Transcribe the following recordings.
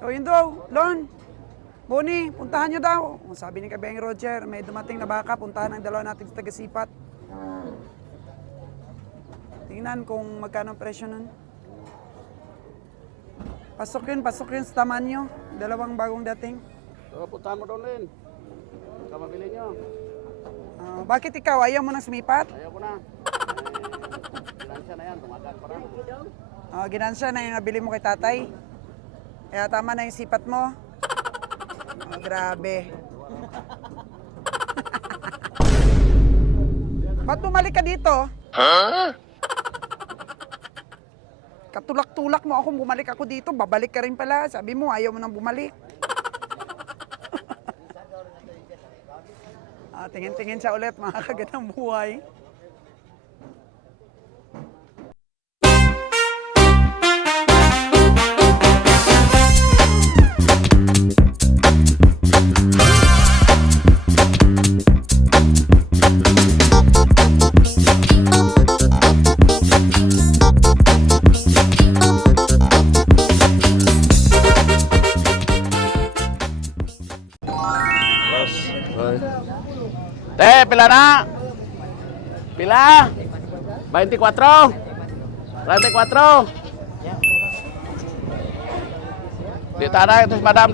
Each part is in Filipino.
O yun daw, Lon. Bonnie, puntahan nyo daw. Sabi ni Kabeng Roger, may dumating na baka, puntahan ang dalawa natin sa taga-sipat. Tingnan kung magkano ang presyo nun. Pasok yun sa taman nyo. Dalawang bagong dating. So, puntahan mo doon din. Baka mabili nyo. Bakit ikaw? Ayaw mo nang sumipat? Ayaw ko na. Ginansya na yan, tumagal pa rin. Ginansya na yung nabili mo kay tatay. Kaya tama na yung sipat mo. Grabe. Ba't bumalik ka dito? Huh? Katulak-tulak mo akong bumalik ako dito. Babalik ka rin pala. Sabi mo, ayaw mo nang bumalik. Tingin-tingin siya ulit, mga kagandang buhay. Pila na? Pila? 24? 34? Dito na, ito si madam.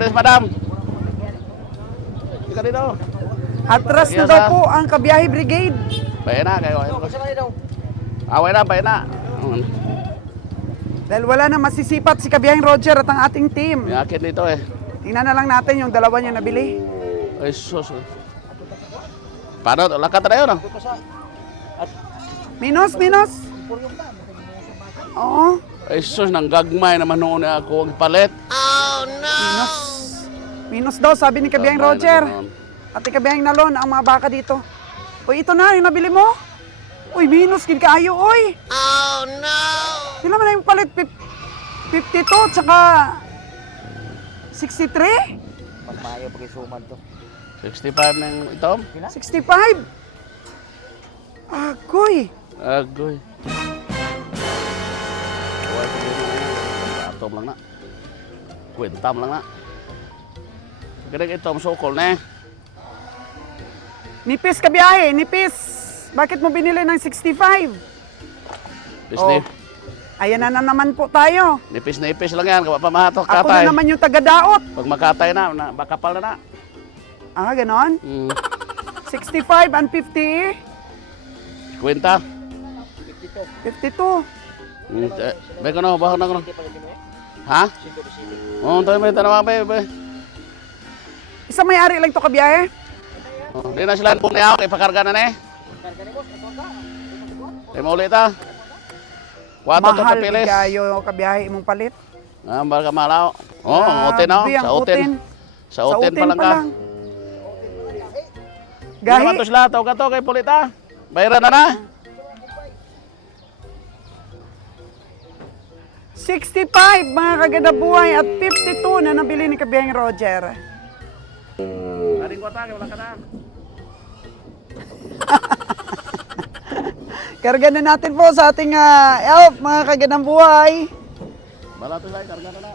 Dito dito. Atras na daw po ang Kabiyahe Brigade. Bayan na kayo. Away na, bayan na. Dahil wala na masisipat si Kabiyaheng Roger at ang ating team. May akin dito eh. Tingnan na lang natin yung dalawa niya nabili. Ay, sus. Paano? Lakat na yun, no? Minos. Oo. Ay, sus, nang gagmay naman noon ako ang palit. Minos daw, sabi ni Kabiyaheng Roger. At ni Kabiyaheng Nalon, ang mga baka dito. Uy, ito na, yung nabili mo. Uy, minus, gid kaayo, uy. Oh, no! Sino naman na yung palit? 52, tsaka 63? Pagmayo pag-isuman to. 65 ng itom? 65? Agoy. Agoy. Huwag ko din na yan. Atom lang na. Kwentam lang na. Kaya itom sukol na eh. Nipis Kabiyahe, nipis. Bakit mo binili ng 65? Pisnip. Ayan na naman po tayo. Nipis na ipis lang yan. Kaya pamahatok Ako katay. na naman yung taga-daot. Pag makatay na, bakapal na na. Ganon? 65 and 50? Kwenta. 52. Bay ko na, bahon na ko na. Ha? Oo, tayo may tanawa ba eh. Isa may-ari lang to Kabiyahe? Hindi na sila po niya ako, ipakarga na na eh. Tayo mo ulit ah. Wato to Mahal papilis. kayo Kabiyahe imong palit. Baka malaw. Oo, utin ako. Sa utin. Sa utin pa lang ka. Gahi. Hindi naman to sila. Tawag ka to kay Pulita. Bayaran na na. 65 mga kaganda buhay at 52 na nabili ni Kabiyaheng Roger. Daring ko tayo, wala ka na. Karga na natin po sa ating elf mga kagandang buhay. Bala to sila, karga na na.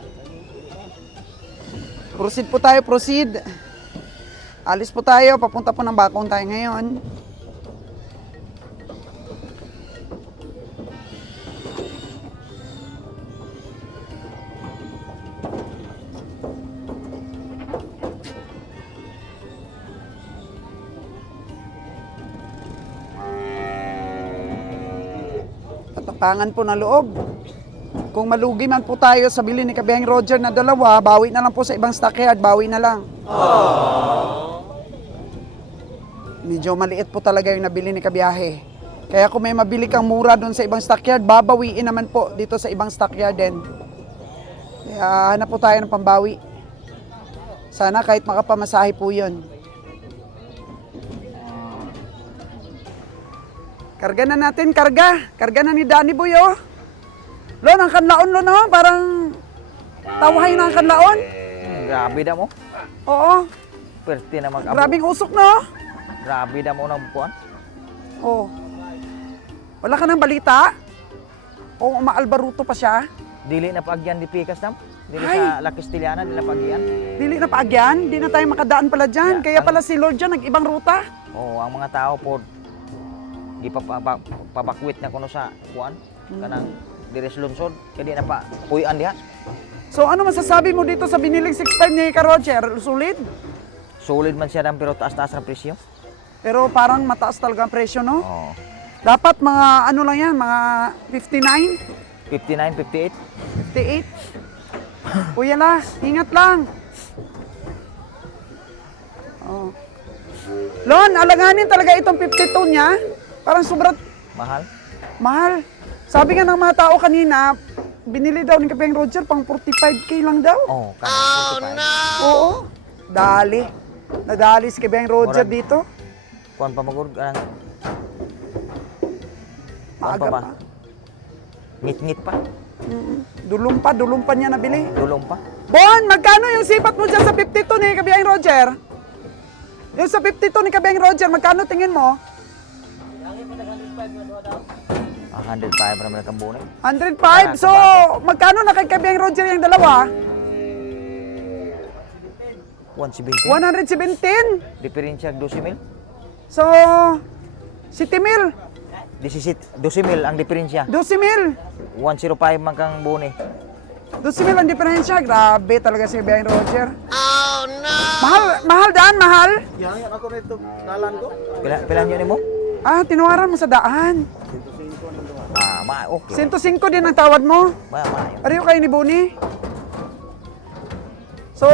Proceed po tayo, proceed. Alis po tayo, papunta po ng Bakong tayo ngayon. Tatapangan po na loob. Kung malugi man po tayo sa bili ni Kabiyaheng Roger na dalawa, bawi na lang po sa ibang stockyard, bawi na lang. Medyo maliit po talaga yung nabili ni Kabiyahe. Kaya kung may mabili kang mura doon sa ibang stockyard, babawiin naman po dito sa ibang stockyard din. Kaya hanap po tayo ng pambawi. Sana kahit makapamasahe po yun. Karga na natin, karga. Karga na ni Danny Boy, oh. Lon, ang kanlaon, Lon, oh. Parang tawahay na ang kanlaon. Grabe na mo. Oo. Pwerte na mag-abo. Grabing usok, no? Grabe na mo ng buwan. Oh. Wala ka ng balita? O umaalbaruto pa siya? Dili na paagyan di pikas nam. Dili Ay. sa La Castellana, dili na paagyan. Dili na paagyan, di na tayo makadaan pala dyan. Yeah, Kaya ang- pala si Lord dyan, nag-ibang ruta. Oo, ang mga tao po pabakwit na kuno sa kuan kanang dire sa lungsod kaya di na pa puy-an diha. So ano masasabi mo dito sa biniling 6.5 ni Ka Roger? Sulit? Solid man siya pero taas-taas ang presyo. Pero parang mataas talaga ang presyo, no? Oo. Dapat mga ano lang yan, mga 59, 59, 58. 58. Kuya la, ingat lang. Oh. Lon, alanganin talaga itong 52 niya. Parang sobrang Mahal. mahal. Sabi nga ng mga tao kanina, binili daw ni Kapeng Roger pang 45k lang daw. Oh, kanang 45. Oo. Dali. Nadali si Kapeng Roger Murag- dito. Kuan pa magud kanang kuan Maaga pa ba? pa. Ngit-ngit pa. Dulong pa niya nabili. Dulong pa. Bon, magkano yung sipat mo dyan sa 52 ni Kabiyang Roger? Yung sa 52 ni Kabiyang Roger, magkano tingin mo? 105 ra man kang bonus. 105. So, magkano na kay Kabiyang Roger yung dalawa? 170. 117. Diferensya 12,000. So, 70,000. 12,000 ang diferensya. 12,000. 105 man kang bonus. 12,000 ang diferensya. Grabe talaga si Kabiyang Roger. Oh, no! Mahal daan, mahal. Pila nyo nimo? Ah, tinawaran mo sa daan. Okay. 105 din ang tawad mo. Maayo. Ariyo kayo ni Boni. So,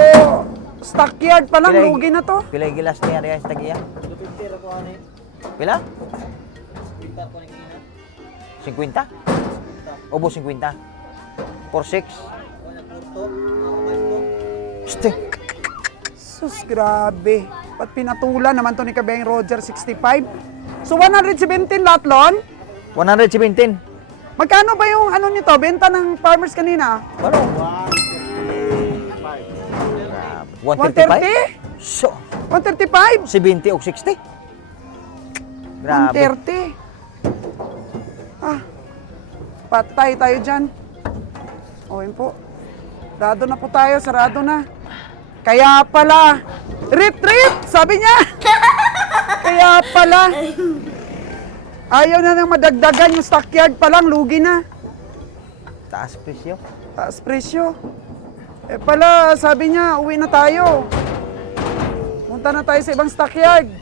stockyard pa lang, Pilay- lugi na to. Pila gilas niya diya sa tagiya? Pila? 50? Obo 50. 46. Ste. Sus, grabe. Ba't pinatulan naman to ni Kabeng Roger, 65? So, 117 lahat, Lon? 117. Magkano ba yung ano nito, benta ng farmers kanina? Ano? 135? 130? So, 135? 70 o 60? Grabe. 130? Ah, patay tayo dyan. O, yun po. Sarado na po tayo, sarado na. Kaya pala, retreat, sabi niya. Kaya pala. Ayaw na nang madagdagan yung stockyard pa lang, lugi na. Taas presyo. Taas presyo. Eh pala, sabi niya, uwi na tayo. Punta na tayo sa ibang stockyard.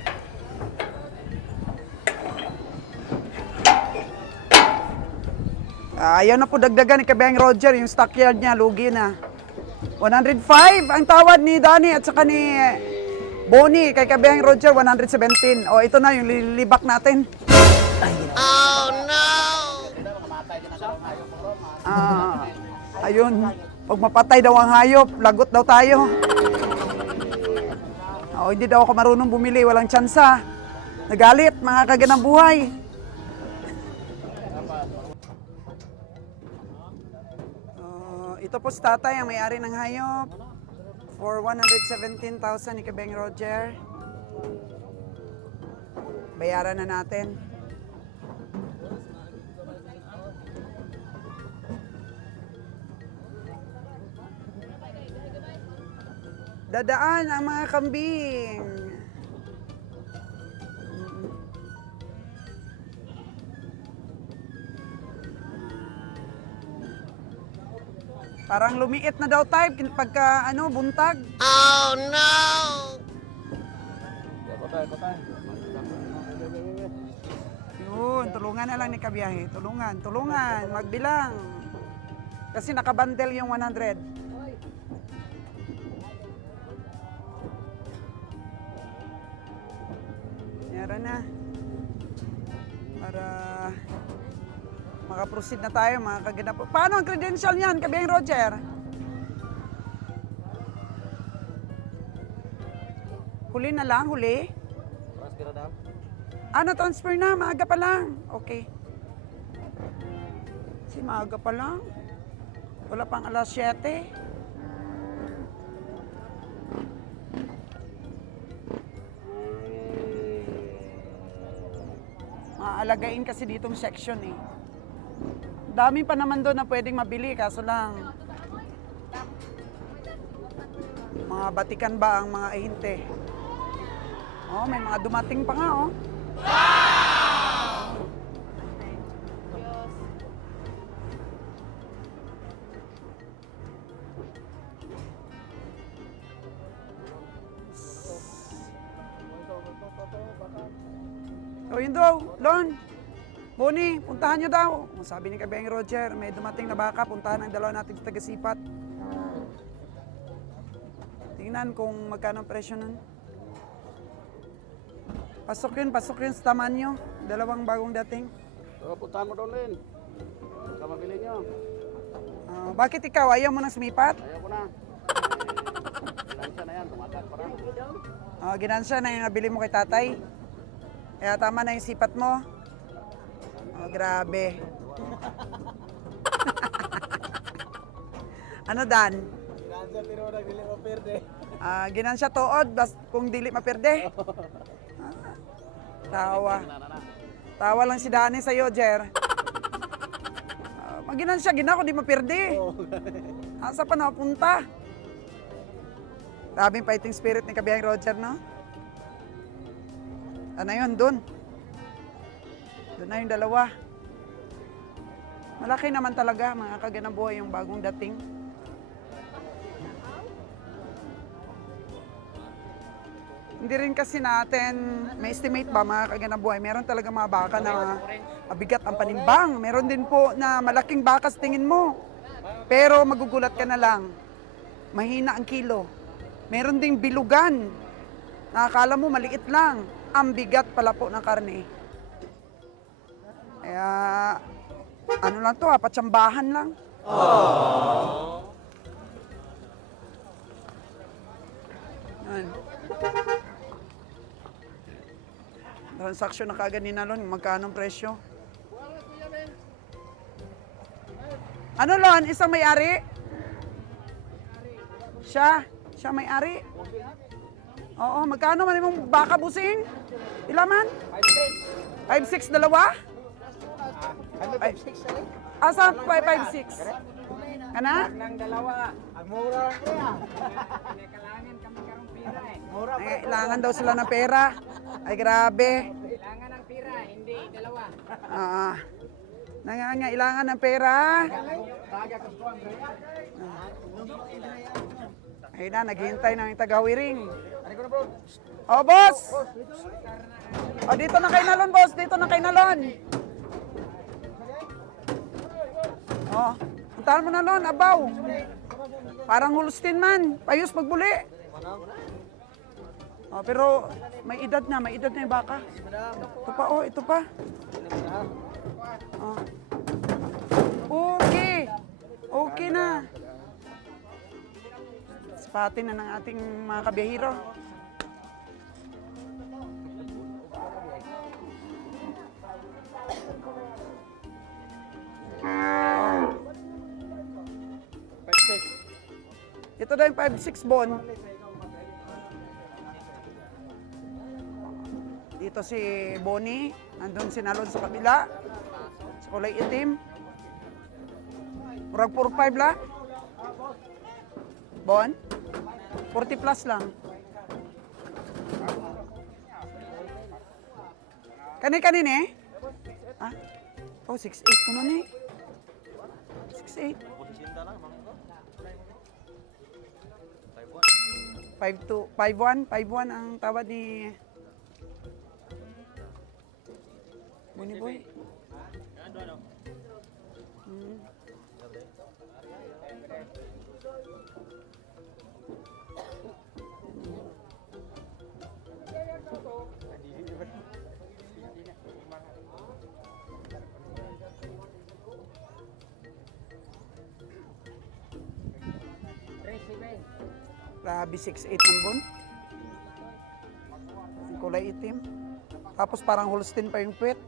Ayaw na po dagdagan ni Kabeng Roger, yung stockyard niya, lugi na. 105 ang tawad ni Danny at saka ni Bonnie kay Kabeng Roger, 117. O, ito na yung lilibak natin. Ayun, pag mapatay daw ang hayop, lagot daw tayo. Hindi daw ako marunong bumili, walang tsansa. Nagalit, mga kaganang buhay. Ito po si tatay, ang may-ari ng hayop. For 117,000 ni Kabeng Roger. Bayaran na natin. Dadaan ang mga kambing. Parang lumiit na daw tayo pagka buntag. Oh no! Yun, tulungan na lang ni Kabiyahe. Tulungan, magbilang. Kasi nakabandel yung 100. Yara na. Para makaproceed na tayo, mga kaganap. Paano ang credential niyan, Kabeng Roger? Huli na lang, huli? Na-transfer na, maaga pa lang. Okay. Si maaga pa lang. Wala pang alas 7. Maalagain kasi ditong section eh. Dami pa naman doon na pwedeng mabili, kaso lang mga batikan ba ang mga ahinte? Oh, may mga dumating pa nga, oh. So yun daw, Lon. Bonnie, puntahan nyo daw. Sabi ni Kabeng Roger, may dumating na baka, puntahan ang dalawa natin sa taga-sipat. Tingnan kung magkano ang presyo nun. Pasok yun sa taman nyo. Dalawang bagong dating. So, puntahan mo doon, Lin. Baka mabili nyo. Bakit ikaw, ayaw mo nang sumipat? Ayaw ko na. Ginansya na yan, tumagal pa rin. Ginansya na yung nabili mo kay tatay. Kaya tama na yung sipat mo. Grabe. Ano, Dan? Ginansya pero nagdili maperde. Ginansya tuod, kung dili maperde. Tawa. Tawa lang si Dani sa'yo, Jer. Maginansya, gina ko di maperde. Asa pa napunta? Grabe yung fighting spirit ni Kabiyang Roger, no? Ano yun, dun? Doon na yung dalawa. Malaki naman talaga, mga kaganabuhay yung bagong dating. Hindi rin kasi natin, may estimate ba mga kaganabuhay, meron talaga mga baka na mabigat ang panimbang. Meron din po na malaking baka sa tingin mo. Pero magugulat ka na lang, mahina ang kilo. Meron ding bilugan, nakakala mo maliit lang. Ang bigat pala po ng karne. Kaya, ano lang to, patsambahan lang. Yan. Transaction na kagad ni Nalon, magkano ang presyo? Ano, Lon? Isang may-ari? Siya may-ari? Oo, magkano man yung baka busing? Ilaman? 5'6", dalawa? 5'6" na rin. Asa 5'6"? Kana? Nang dalawa. Ang mura lang kaya. Kailangan kami karong pira eh. Mura pa. Kailangan daw sila ng pera. Ay, grabe. Kailangan ng pira, hindi dalawa. Nangangailangan ng pera. Taga ko ang Ayun na, naghihintay ng tagawiring. Ano ko na bro? Oh, boss! Oh, dito na kay Nalon, boss. Dito na kay Nalon. Oh, puntahan mo Nalon, abaw. Parang Holstein man. Payos magbuli. Oh, pero may edad na yung baka. Ito pa, oh, ito pa. Oh. Okay. Okay na. Sipatin na ng ating mga kabiyahero. Ito daw yung 5'6" bon. Dito si Bonnie. Nandun si Nalon sa kabila. Sa kulay itim. Murag 4'5" la. Bon? 40 plus lang. Kani-kanin eh? Ah? Oh, 6'8" ko nun eh. 6'8". 5'1", 5'1" ang tawad ni Bonnie Boy. Grabe, 6'8" ng bon. Ang kulay itim. Tapos parang Holstein pa yung puwet.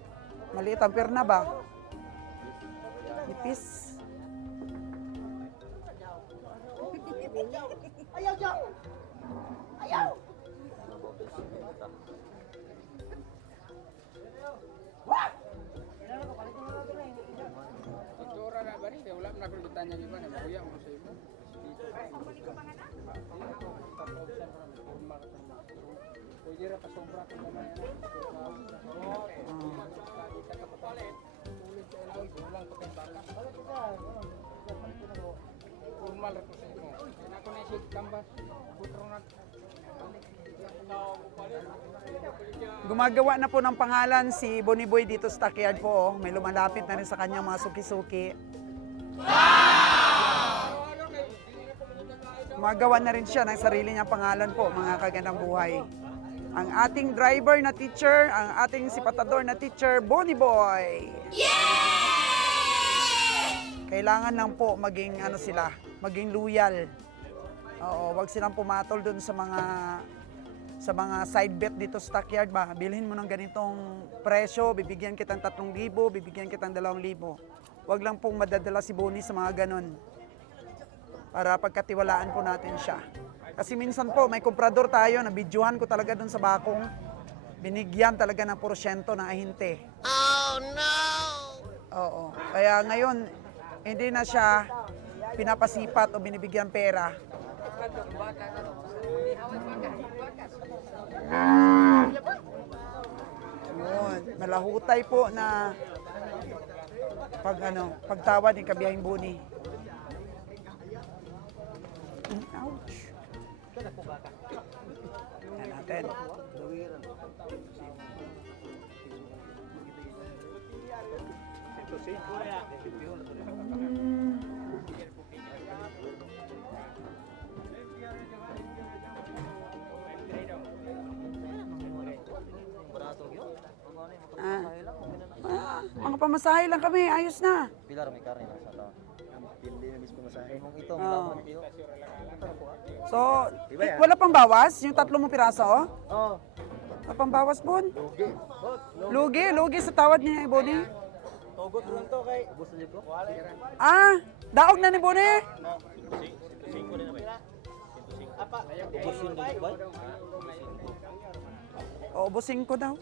Maliit ang perna ba? Nipis. kita niya iba na mahuya mo sa imo. Pwede ra pa sobra ka na yan. Formal ra ko sa imo. Ako na si kambas. Butro na. Gumagawa na po ng pangalan si Bonnie Boy dito sa stockyard po. Oh. May lumalapit na rin sa kanyang mga suki-suki. Gumagawa na rin siya ng sarili niyang pangalan po, mga kagandang buhay. Ang ating driver na teacher, ang ating sipatador na teacher, Bonnie Boy. Kailangan lang po maging ano sila, maging loyal. Oo, wag silang pumatol dun sa mga side bet dito sa stockyard ba. Bilhin mo ng ganitong presyo, bibigyan kitang 3,000, bibigyan kitang 2,000. Wag lang pong madadala si Bonnie sa mga ganon. Para pagkatiwalaan po natin siya. Kasi minsan po, may komprador tayo, nabidyohan ko talaga dun sa bakong. Binigyan talaga ng porsyento ng ahinte. Oh no! Oo. Kaya ngayon, hindi na siya pinapasipat o binibigyan pera. Yun, malahutay po na pagtawad ni Kabiyahing Bonnie. Ouch. Yan natin. Mga pamasahe lang kami, ayos na. Pilar may karne na sa taon. Pili na mismo masahe. Mong ito, Oo. malaman tiyo. So, wala pang bawas? Yung 3 mong piraso? Oh, Wala pang bawas, Bon? lugi. Lugi sa tawad niya, Bonnie. Tugot lang to kay. Gusto niyo ko? Daog na ni Bonnie. Ubusin din ba? O, busing ko daw.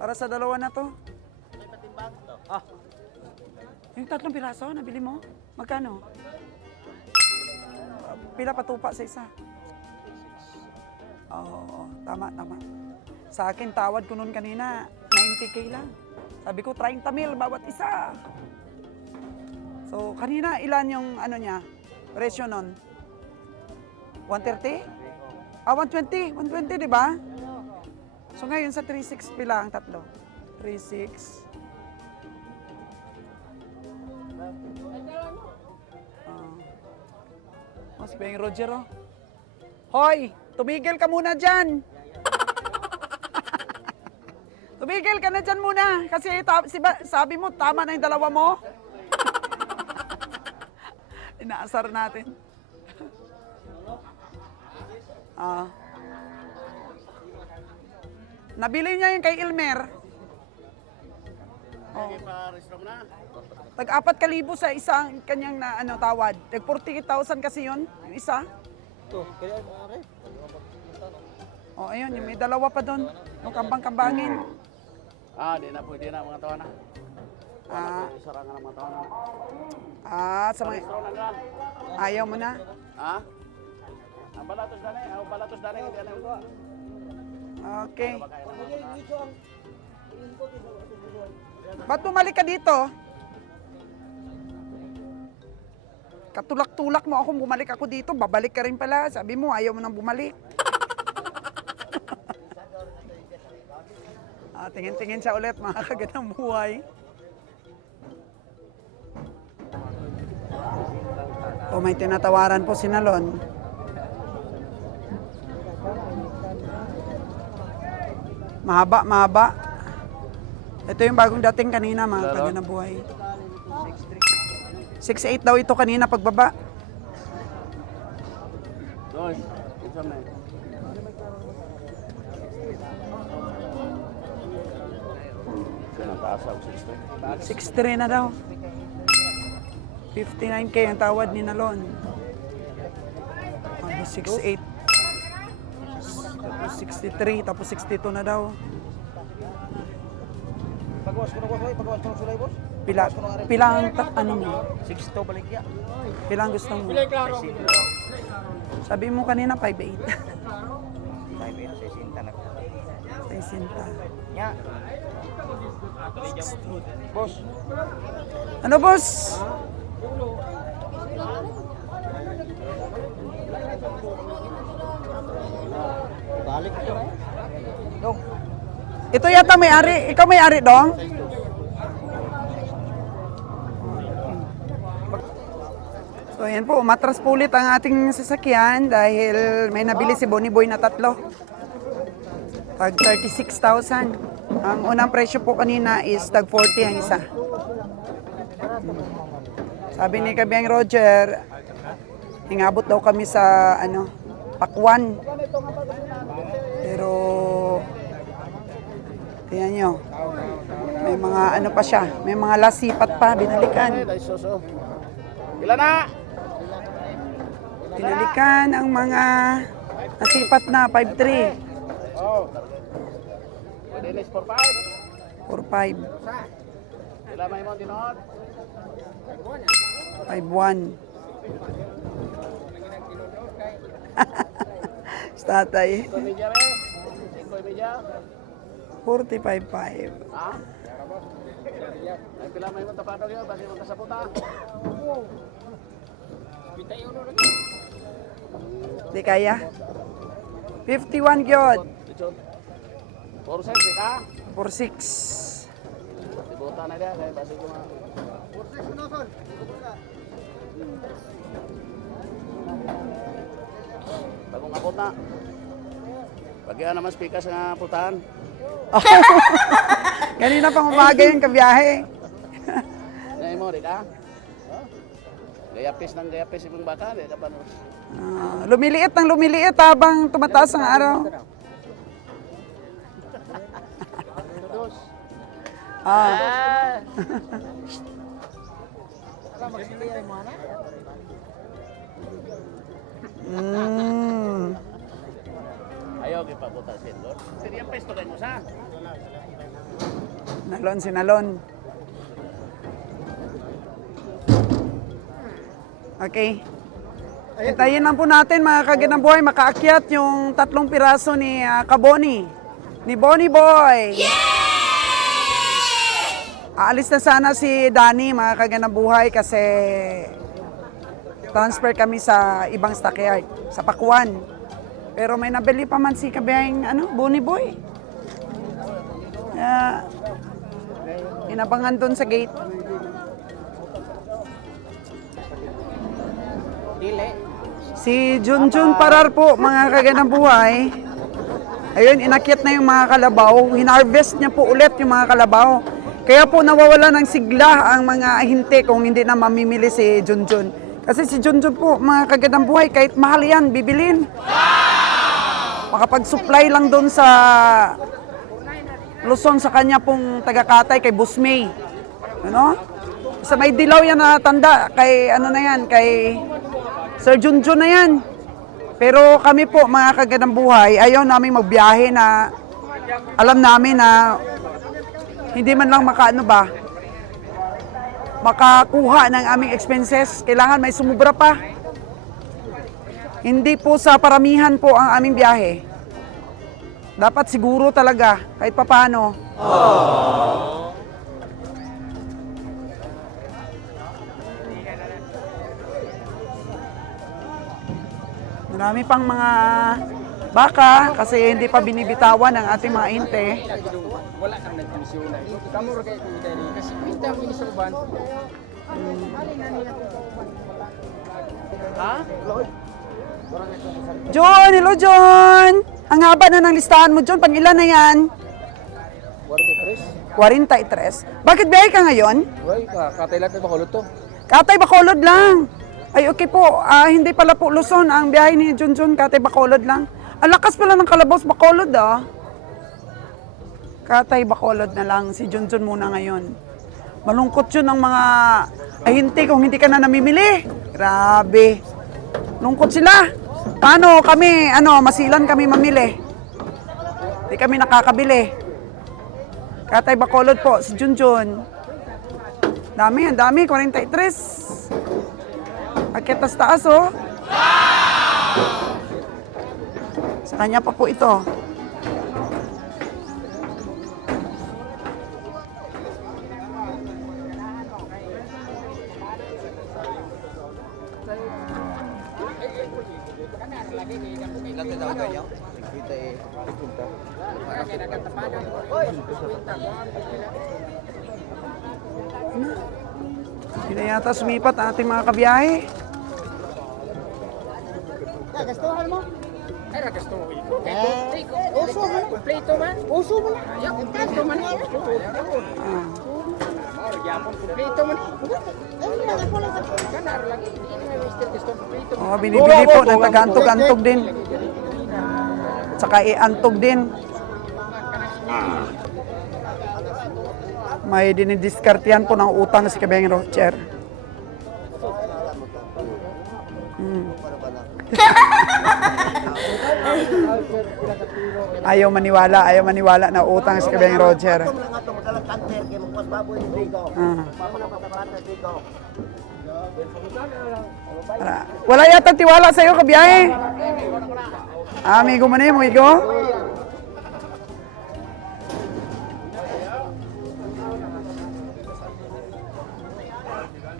Para sa dalawa na to. Ah, Yung 3 piraso, nabili mo? Magkano? Pila patupa sa isa? Oo, tama. Sa akin, tawad ko noon kanina, 90K lang. Sabi ko, 30,000 bawat isa. So, kanina, ilan yung niya? Presyo nun? 130? 120, di ba? So, ngayon sa 360 lang, 3. 3,600. Mas Beng Roger, oh. Hoy, tumigil ka muna dyan. Tumigil ka na dyan muna. Kasi sabi mo, tama na yung dalawa mo. Inaasar natin. Nabili niya yung kay Elmer. Pa-restore na. Tag-4,000 sa isang kanyang tawad. Tag-40,000 kasi yun, yung isa. to. Kaya maaari. Ayun, yung may dalawa pa doon. Yung kambang-kambangin. Di na pwede na mga tawanan. Isarangan ng mga tawanan. Sa mga... Restore na gan. Ayaw mo na? Ang balatos dali, hindi na yung doa. Okay. Ba't bumalik ka dito? Katulak-tulak mo ako, bumalik ako dito, babalik ka rin pala. Sabi mo, ayaw mo nang bumalik. Tingin-tingin siya ulit, mga kagandang buhay. May tinatawaran po si Nalon. Mahaba. Ito yung bagong dating kanina, mga kagandang buhay. 6'8" daw ito kanina pagbaba. Doon, isa na. Nataasa ako 6'3" na daw. 59K ang tawad ni Nalon. 6'8". Tapos 63, tapos 62 na daw. Pagawas ko na sulay, boss. Pilang, ano mo? 6-2 baligya. Pilang gusto mo? Sabi mo kanina 5'8". 5-8, 60 na. 60. Nya. Boss. Ano, boss? Balik ko na. Dong. Ito yata may-ari. Ikaw may-ari, Dong? So, yan po. Umatras po ulit ang ating sasakyan dahil may nabili si Bonnie Boy na 3. Tag 36,000. Ang unang presyo po kanina is tag 40 ang isa. Sabi ni Kabiang Roger, ingabot daw kami sa Pakwan. Pero tingnan nyo, may mga pa siya, may mga lasipat pa, binalikan. Pila na? Binalikan ang mga nasipat na, 5'3". Oh. Pwede list 4-5. 4'5", Pila may mo dinot? 5'1". Statay, Ito media re. 5 media. 45'5". Ha? Ay pila may mo tapado yo basi mo kasaputa. Di kaya? 51 gyud. 4 set ka? 46. Dibuta na dia kay basi ko nga. Bagong abot na. Bagyan naman speaker sa putahan. Kanina pang umaga yung kabiyahe. Nay mo di ka? Gayapis ng gayapis ibang baka, di ka pa no. Lumiliit ng lumiliit habang tumataas ang araw. Ah. Ayaw kay pabuta sa Lord. Siriya pesto kay mo sa. Nalon si Nalon. Okay. Hintayin lang po natin mga kaganang buhay makaakyat yung 3 piraso ni Kaboni. Ni Bonnie Boy. Aalis na sana si Danny mga kaganang buhay kasi transfer kami sa ibang stockyard, sa Pakwan. Pero may nabili pa man si Kabiyang Bonnie Boy. Inabangan doon sa gate. Dili. Si Junjun Parar po, mga kaganang buhay. Ayun, inakyat na yung mga kalabaw. Hinarvest niya po ulit yung mga kalabaw. Kaya po nawawala ng sigla ang mga ahinte kung hindi na mamimili si Junjun. Kasi si Junjun po, mga kaganang buhay, kahit mahal yan, bibilin. Makapag-supply lang doon sa Luzon sa kanya pong taga-Katay kay Busmay. Sa may dilaw yan na tanda, kay kay Sir Junjun na yan. Pero kami po, mga kaganang buhay, ayaw namin magbiyahe na alam namin na hindi man lang makakuha ng aming expenses. Kailangan may sumubra pa. Hindi po sa paramihan po ang aming biyahe. Dapat siguro talaga, kahit papaano. Marami pang mga baka kasi hindi pa binibitawan ang ating mga inte. Wala kang nagmisyon. Kamu ra kay ko dali kasi kita mo ni suban. Ha? John, hello John! Ang haba na ng listahan mo John, pang ilan na yan? 43. Bakit biyahe ka ngayon? Hoy, katay lang ba kulot to? Katay Bacolod lang. Ay okay po, hindi pala po Luzon ang biyahe ni Junjun, Katay Bacolod lang. Ang lakas pala ng Calabos Bacolod Katay Bacolod na lang, si Junjun muna ngayon. Malungkot yun ang mga ahinte kung hindi ka na namimili. Grabe. Lungkot sila. Paano kami, masilan kami mamili? Hindi kami nakakabili. Katay Bacolod po, si Junjun. Dami, ang dami. 43. Akit taas, oh. Sa kanya pa po ito. Hindi na yata sumipat ang ating mga kabiyahe. Kompleto man. Uso man. Ya, kompleto man. Kompleto man. Kanar lagi. Oh, binibili po ng taga-antog-antog din. Tsaka iantog din. May dinidiskartihan po ng utang si Kabeng Roger. Ayaw maniwala na utang si Kabeng Roger. Wala yata tiwala sa iyo, kabiyahe. Amigo man eh, amigo.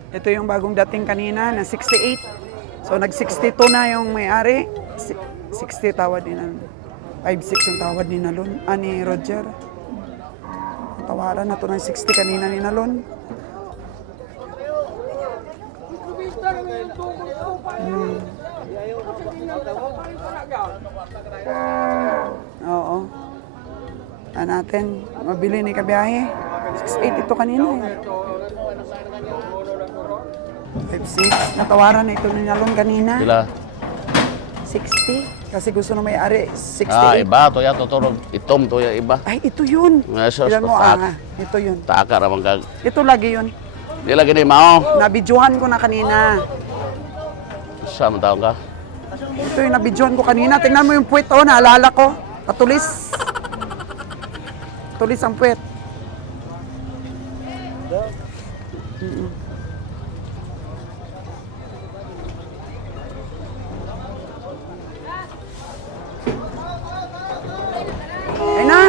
Ito yung bagong dating kanina na 68. So nag-62 na yung may-ari. 60 tawad ni Nalon. 5-6 yung tawad ni Nalon. Ni Roger. Tawaran na to ng 60 kanina ni Nalon. Oo. Natin. Mabili ni kabiyahe. 68 ito kanina eh. 5-6. Natawaran na ito ni Nalon kanina. Bila. 60. Kasi gusto na may-ari. 68. Iba to ya tuturog. Itom to ya iba. Ay, ito yun. Sos, Ilan mo, patak. ito yun. Taka ramang kag. Ito lagi yun. Di lagi ni mao. Nabidyohan ko na kanina. Sa man taon ka? Ito yung nabidyohan ko kanina. Tingnan mo yung puwet, oh, naalala ko. Patulis. Tulis ang puwet. Ay na.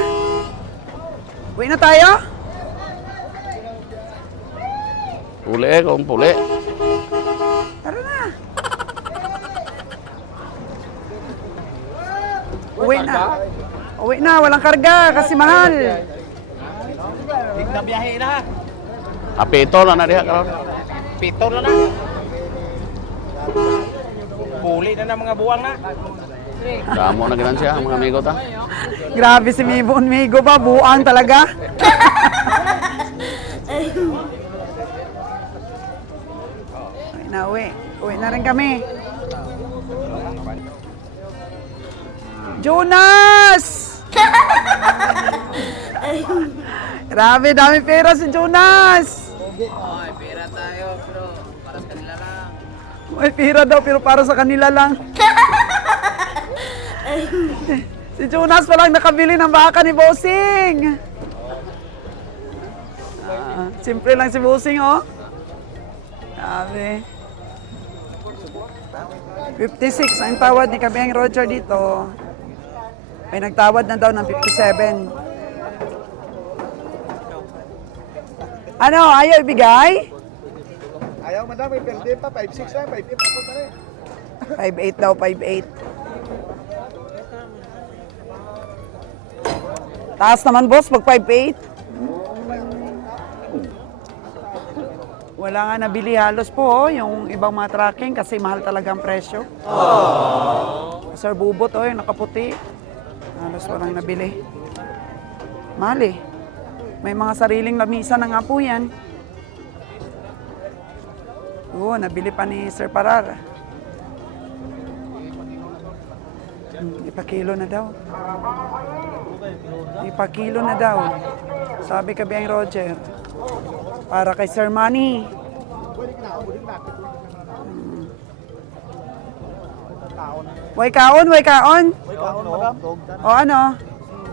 Uwi na tayo. Puli kung puli. Tara na. Uwi na. Uwi na, walang karga kasi mahal. Tigna biyahe na ha. Apito na diha karon. Pito na na. Puli na mga buwang na. Damo na ginan siya mga amigo ta. Grabe si Migo pa, buang talaga. Uwi na, uwi. Uwi na rin kami. Jonas! Grabe, dami pera si Jonas! Ay, pera tayo, pero para sa kanila lang. May pera daw, pero para sa kanila lang. Si Jonas pa lang nakabili ng baka ni Bossing. Simple lang si Bossing, oh. Grabe. 56 ang tawad ni Kabeng Roger dito. May nagtawad na daw ng 57. Ano, ayaw ibigay? Ayaw man daw, may perde pa, 5'6 na, 5'8 ako na rin. 5'8 daw, 5'8. Taas naman, boss, pag 5'8. Wala nga nabili halos po, oh, yung ibang mga tracking kasi mahal talaga ang presyo. Sir Bubot, oh, yung nakaputi. Halos walang nabili. Mahal eh. May mga sariling lamisa na nga po yan. Oo, nabili pa ni Sir Parar. Ipakilo na daw. Ipakilo na daw. Sabi Kabeng Roger. Para kay Sir Manny. Way kaon, way kaon. O ano?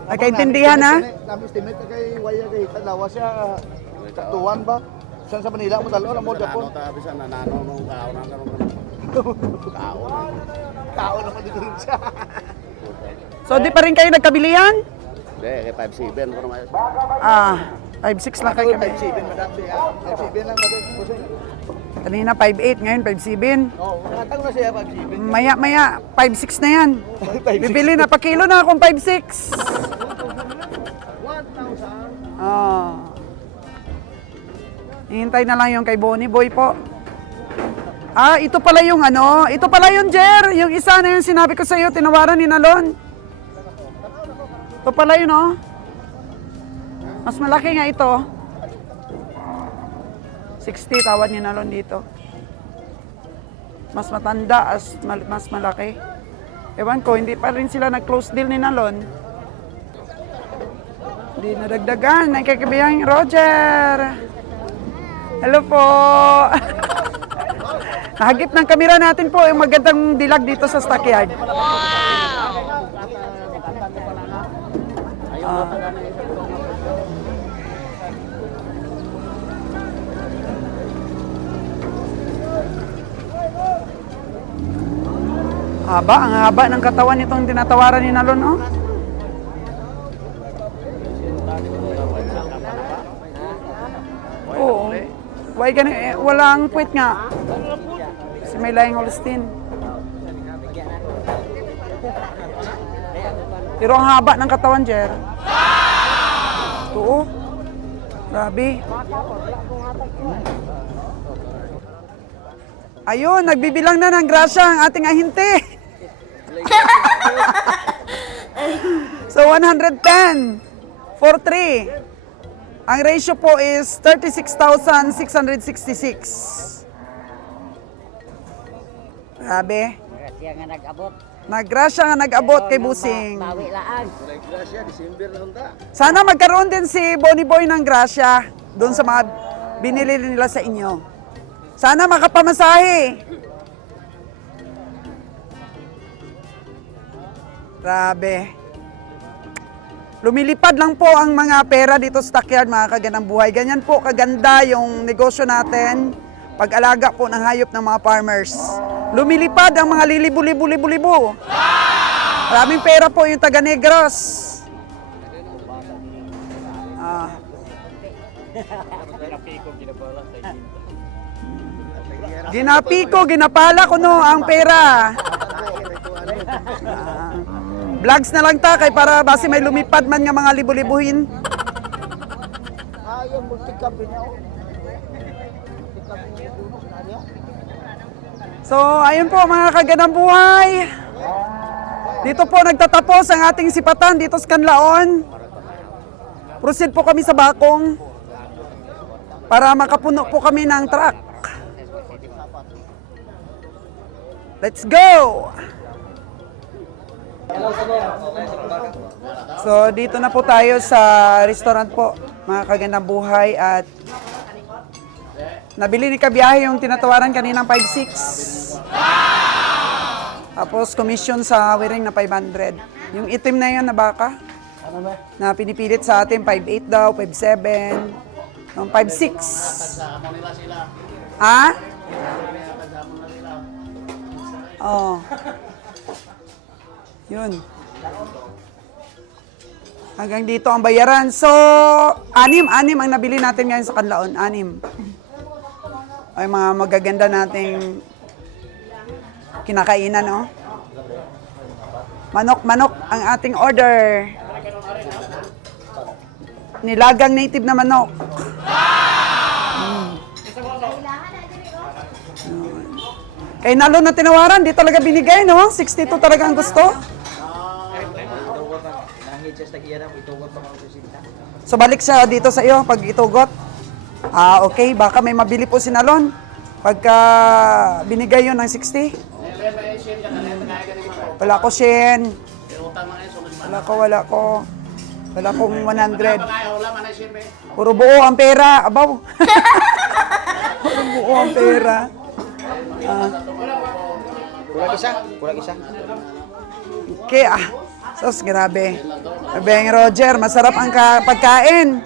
Nagkaintindihan ha? Nami estimate kay Waya kay Tadlawa siya tuwan ba? Saan sa Manila mo talo? Alam mo, Japon. Ano ta bisa nanano nung kaon na karon. Kaon. Tao naman dito rin siya. So, di pa rin kayo nagkabilihan? Hindi, kay 5-7 ko naman. 5'6 lang kayo kami. 5'7 madam siya. 5'7 lang madam. Bossing. Kanina 5'8, ngayon 5'7. Oo, nakatang na siya 5'7. Maya-maya, 5'6 na yan. 5'6. Bibili na, pa kilo na akong 5'6. 1,000. Hihintay na lang yung kay Bonnie Boy po. Ito pala yung ito pala yung Jer, yung isa na yung sinabi ko sa iyo, tinawaran ni Nalon. Ito pala yun, oh. Mas malaki nga ito. 60 tawad ni Nalon dito. Mas matanda, mas malaki. Ewan ko, hindi pa rin sila nag-close deal ni Nalon. Hindi nadagdagan. Nakikibiyang Roger. Hello po. Nahagip ng kamera natin po yung magandang dilag dito sa stockyard. Ang haba ng katawan nitong tinatawaran ni Nalon, oh. Oo. Why ganun? Walang puwit nga. Kasi may laing Holstein. Pero ang haba ng katawan, Jer. Ito, oh. Grabe. Ayun, nagbibilang na ng grasya ang ating ahinte. So, 110 for 3. Ang ratio po is 36,666. Grabe. Siya nga nag-abot. Naggrasya nga nag-abot kay Busing. Bawi laan. Grasya, December na hunta. Sana magkaroon din si Bonnie Boy ng grasya doon sa mga binili nila sa inyo. Sana makapamasahe. Grabe. Lumilipad lang po ang mga pera dito sa stockyard, mga kagandang buhay. Ganyan po kaganda yung negosyo natin, pag-alaga po ng hayop ng mga farmers. Lumilipad ang mga lilibo-libo-libo-libo. Maraming pera po yung taga Negros. Ginapiko, ginapala ko no ang pera. Vlogs na lang ta kay para base may lumipad man nga mga libo-libuhin. Ayaw mo tikap niya. So, ayun po mga kagandang buhay. Dito po nagtatapos ang ating sipatan dito sa Canlaon. Proceed po kami sa Bakong para makapuno po kami ng truck. Let's go! So, dito na po tayo sa restaurant po, mga kagandang buhay, at nabili ni Kabiyahe yung tinatawaran kaninang 5'6". Tapos, commission sa wiring na 500. Yung itim na yan na baka, na pinipilit sa atin, 5'8 daw, 5'7", yung 5'6". Oh. Yun. Hanggang dito ang bayaran. So, anim ang nabili natin ngayon sa Canlaon. 6. Ay, mga magaganda nating kinakainan, no? Manok ang ating order. Nilagang native na manok. Kay Nalon na tinawaran, di talaga binigay, no? 62 talaga ang gusto. So balik siya dito sa iyo pag itugot. Okay, baka may mabili po si Nalon pagka binigay yun ng 60. Wala ko Shen. Wala ko. Wala kong 100. Puro buo ang pera. Abaw. Puro buo ang pera. Kurang isa. Okay, sos, grabe. Beng Roger, masarap ang pagkain.